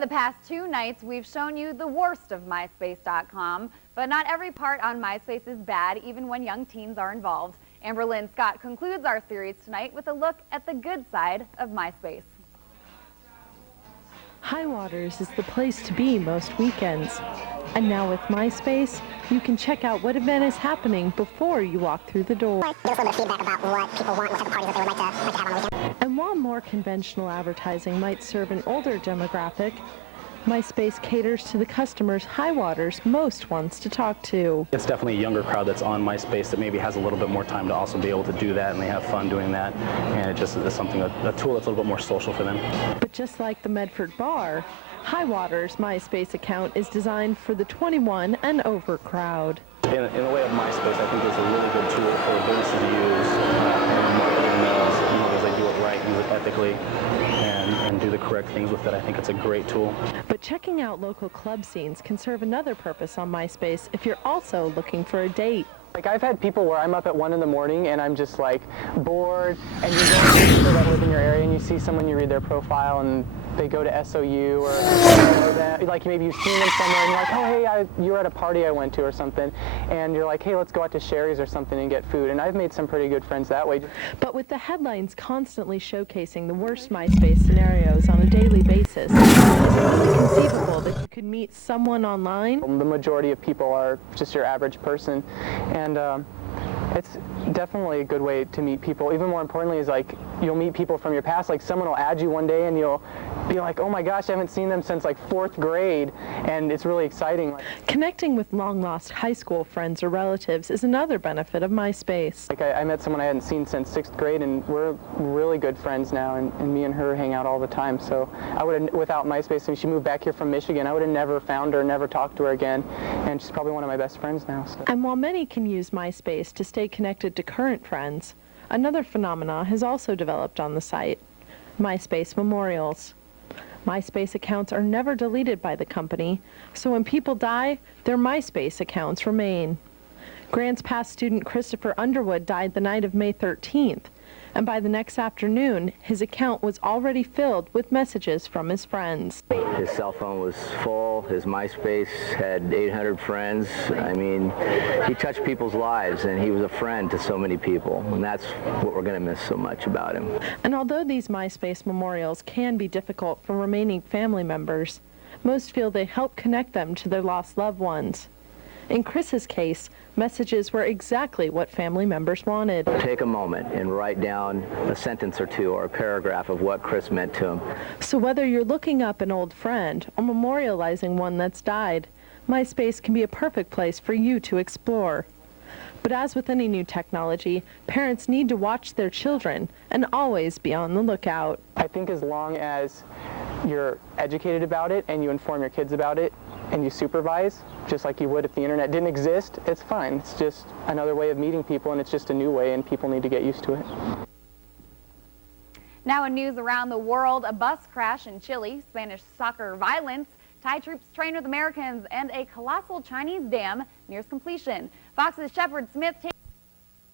For the past 2 nights, we've shown you the worst of Myspace.com, but not every part on Myspace is bad, even when young teens are involved. Amber Lynn Scott concludes our series tonight with a look at the good side of Myspace. High Waters is the place to be most weekends. And now with Myspace, you can check out what event is happening before you walk through the door. Give us a little bit of feedback about what people want, what type of parties that they would like to have on the weekend. And while more conventional advertising might serve an older demographic, Myspace caters to the customers High Waters most wants to talk to. It's definitely a younger crowd that's on Myspace that maybe has a little bit more time to also be able to do that, and they have fun doing that, and it just is something, a tool that's a little bit more social for them. But just like the Medford Bar, High Waters' Myspace account is designed for the 21 and over crowd. In the way of Myspace, I think it's a really good tool for businesses to use and marketing means, as they do it right, use it ethically, and do the correct things with it. I think it's a great tool. But checking out local club scenes can serve another purpose on Myspace if you're also looking for a date. Like, I've had people where I'm up at 1 in the morning and I'm just like bored, and you're going to people that live in your area and you see someone, you read their profile and they go to SOU, or like maybe you've seen them somewhere and you're like, oh hey, you were at a party I went to or something, and you're like, hey, let's go out to Sherry's or something and get food. And I've made some pretty good friends that way. But with the headlines constantly showcasing the worst Myspace scenarios on a daily basis, it's conceivable that you could meet someone online. The majority of people are just your average person, and it's definitely a good way to meet people. Even more importantly is, like, you'll meet people from your past. Like, someone will add you one day and you'll be like, oh my gosh, I haven't seen them since like 4th grade, and it's really exciting. Connecting with long-lost high school friends or relatives is another benefit of Myspace. Like, I met someone I hadn't seen since 6th grade, and we're really good friends now, and me and her hang out all the time. So I would have, without Myspace, if she moved back here from Michigan, I would have never found her, never talked to her again, and she's probably one of my best friends now. So. And while many can use Myspace to stay connected to current friends, another phenomenon has also developed on the site: Myspace memorials. Myspace accounts are never deleted by the company, so when people die, their Myspace accounts remain. Grants Pass student Christopher Underwood died the night of May 13th, and by the next afternoon, his account was already filled with messages from his friends. His cell phone was full, his Myspace had 800 friends. I mean, he touched people's lives, and he was a friend to so many people, and that's what we're going to miss so much about him. And although these Myspace memorials can be difficult for remaining family members, most feel they help connect them to their lost loved ones. In Chris's case, messages were exactly what family members wanted. Take a moment and write down a sentence or two or a paragraph of what Chris meant to him. So whether you're looking up an old friend or memorializing one that's died, Myspace can be a perfect place for you to explore. But as with any new technology, parents need to watch their children and always be on the lookout. I think as long as you're educated about it and you inform your kids about it and you supervise, just like you would if the internet didn't exist, it's fine. It's just another way of meeting people, and it's just a new way, and people need to get used to it. Now in news around the world, a bus crash in Chile, Spanish soccer violence, Thai troops train with Americans, and a colossal Chinese dam nears completion. Fox's Shepard Smith takes